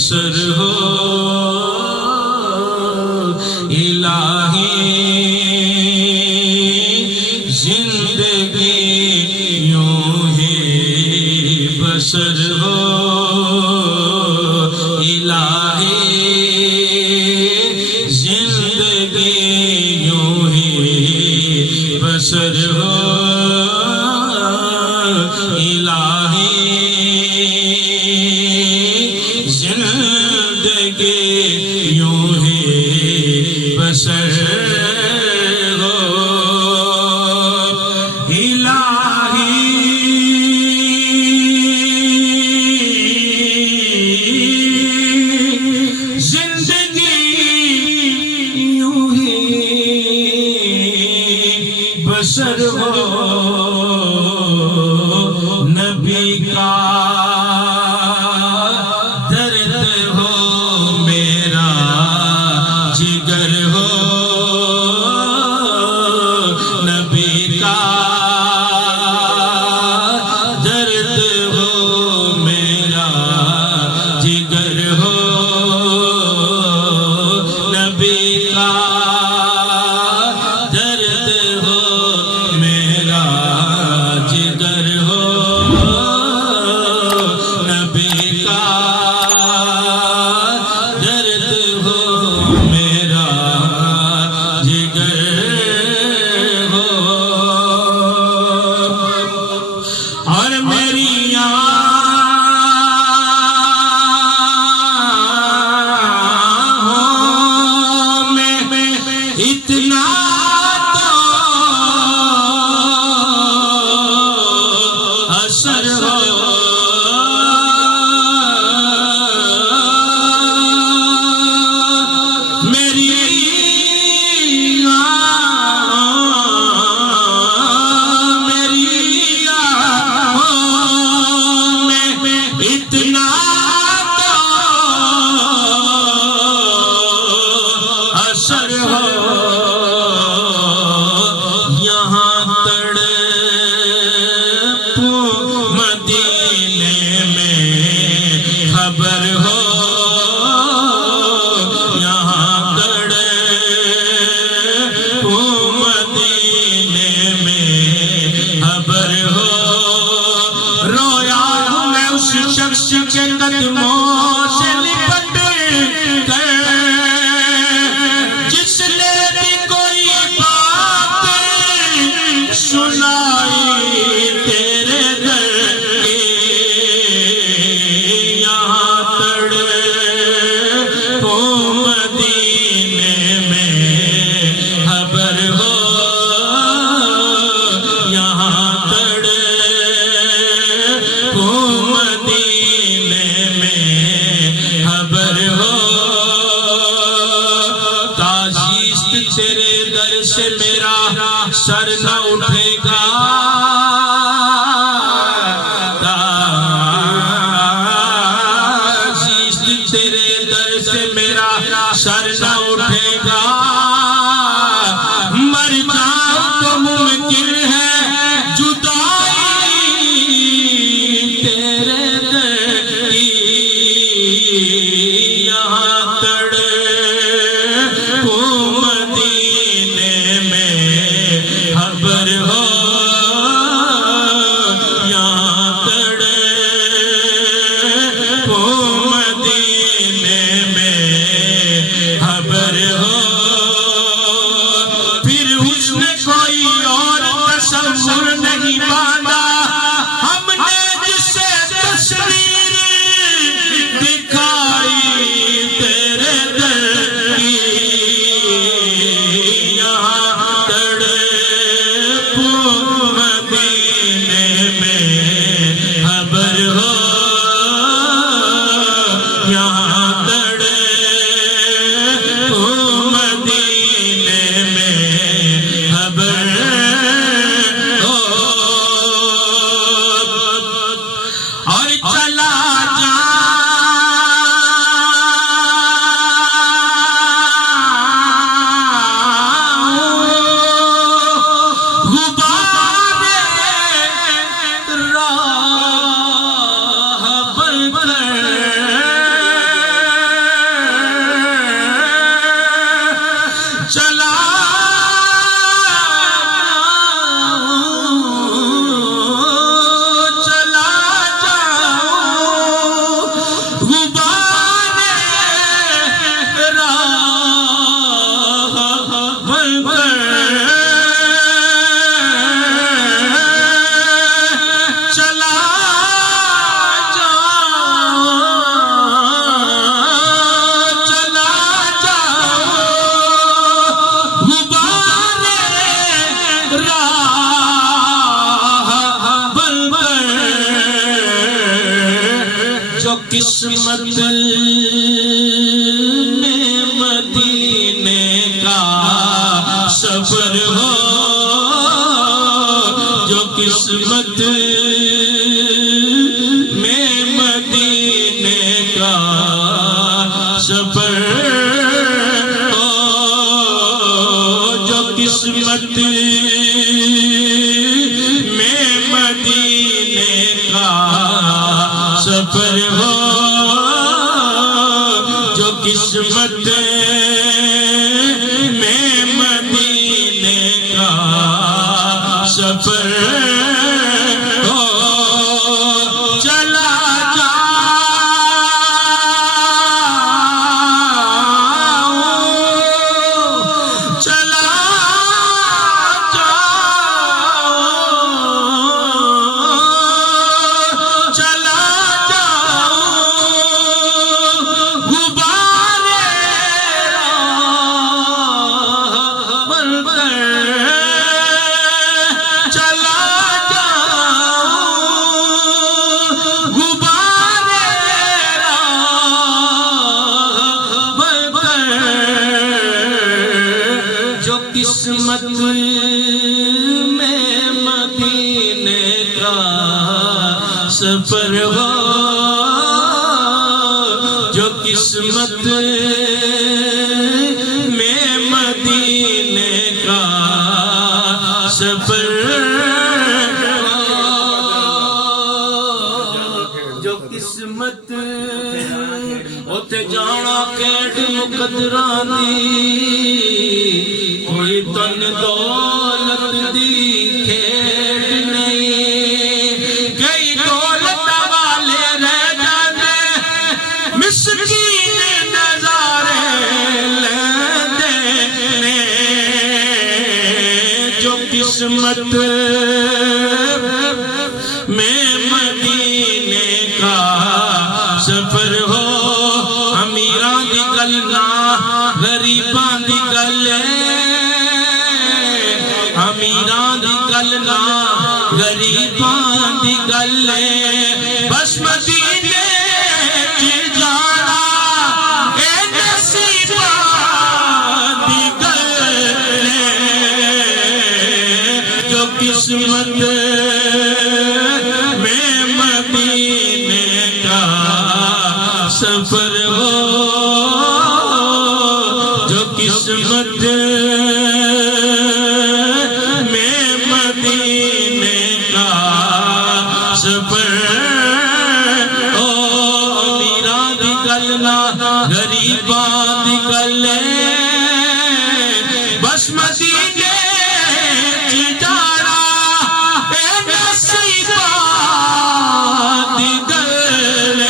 بسر ہو الہی زندگی یوں ہی بسر ہو الہی زندگی یوں ہی بسر ہو الہی زندگی یوں ہی بسر ہو الہی زندگی یوں ہی بسر ہو نبی کا جگر ہو نبی کا درد ہو میرا جگر ہو نبی کا درد ہو میرا جگر ہو قسمت میں مدینے کا سفر ہو، جو قسمت میں مدینے کا سفر ہو، جو قسمت میں مدینے کا سفر ہو، جو قسمت میں مدینے کا سفر ہو، چلا جاؤ، چلا قسمت میں مدینے کا سفر ہو، جو قسمت میں مدینے کا سفر ہو، جو قسمت اتے جانا کیٹ مقدرانی کوئی تن دولت دی کھیڑ نہیں، کئی دولت والے رہ جاندے مسکین نظارے لیندے نے، جو قسمت میں مدینے کا سفر ہو، امیراں دی گل نہ غریباں دی گل، امیراں دی گل نہ غریباں دی گل، بس مدینے چ جانا اے نصیباں دی گل، جو قسمت میں مدینے کا سفر ہو، جو قسمت میں مدینے کا سفر ہو، امیراں دی گل نہ غریباں دی گل، بس مدینے چ جانا اے نصیباں دی گل،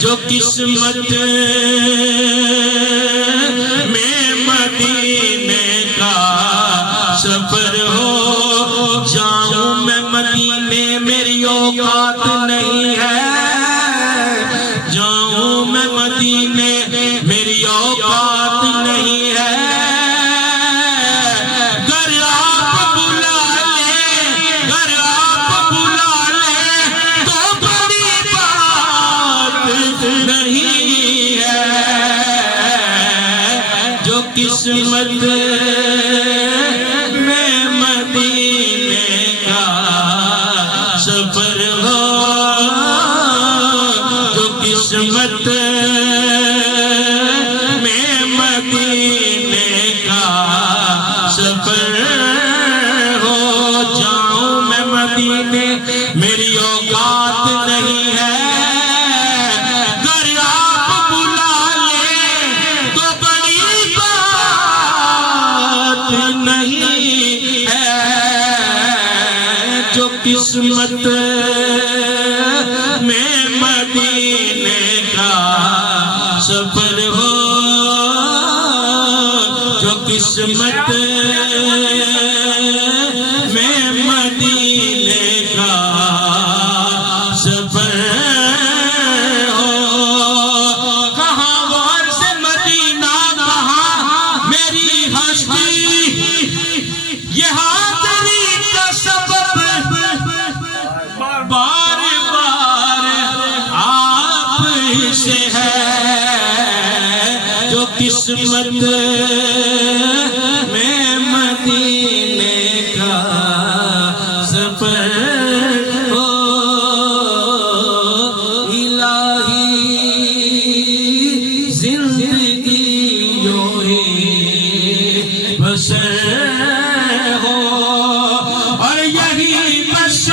جو قسمت میں مدینے کا سفر ہو، جاؤں میں مدینے میری اوقات نہیں ہے، جاؤں میں مدینے میری اوقات نہیں ہے، گر آپ بلا لیں، گر آپ بلا لیں تو بڑی بات نہیں ہے، جو قسمت میں مدینے کا سفر ہو، جو قسمت میں مدینے کا سفر ہو، جاؤں میں مدینے میری اوقات نہیں ہے، گر آپ بلا لیں تو بڑی بات نہیں ہے، جو قسمت میں مدینے کا سفر ہو، جو قسمت میں مدینے کا سفر ہو، کہاں وہ عرض مدینہ کہاں میری ہستی، یہ حاضری کا سبب بار بار قسمت میں مدینے کا سفر ہو الہی زندگی یوں ہی بسر ہو اور یہی بس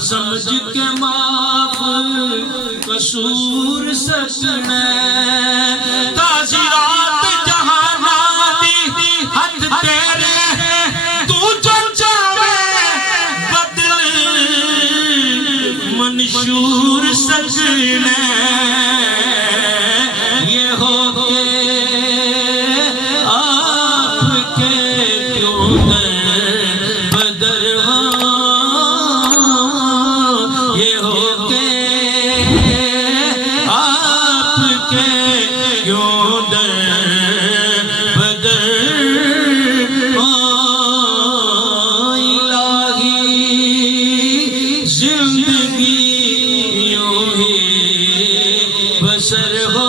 سمجھ کے معاف قصور سچنا تاجرات جہاں دی حد تیرے تو جو چاہے بدل منشور سچنا یہ ہو کے آپ کے کیوں در بدر ہو کے کیوں در بدر الہی زندگی یوں ہی بسر ہو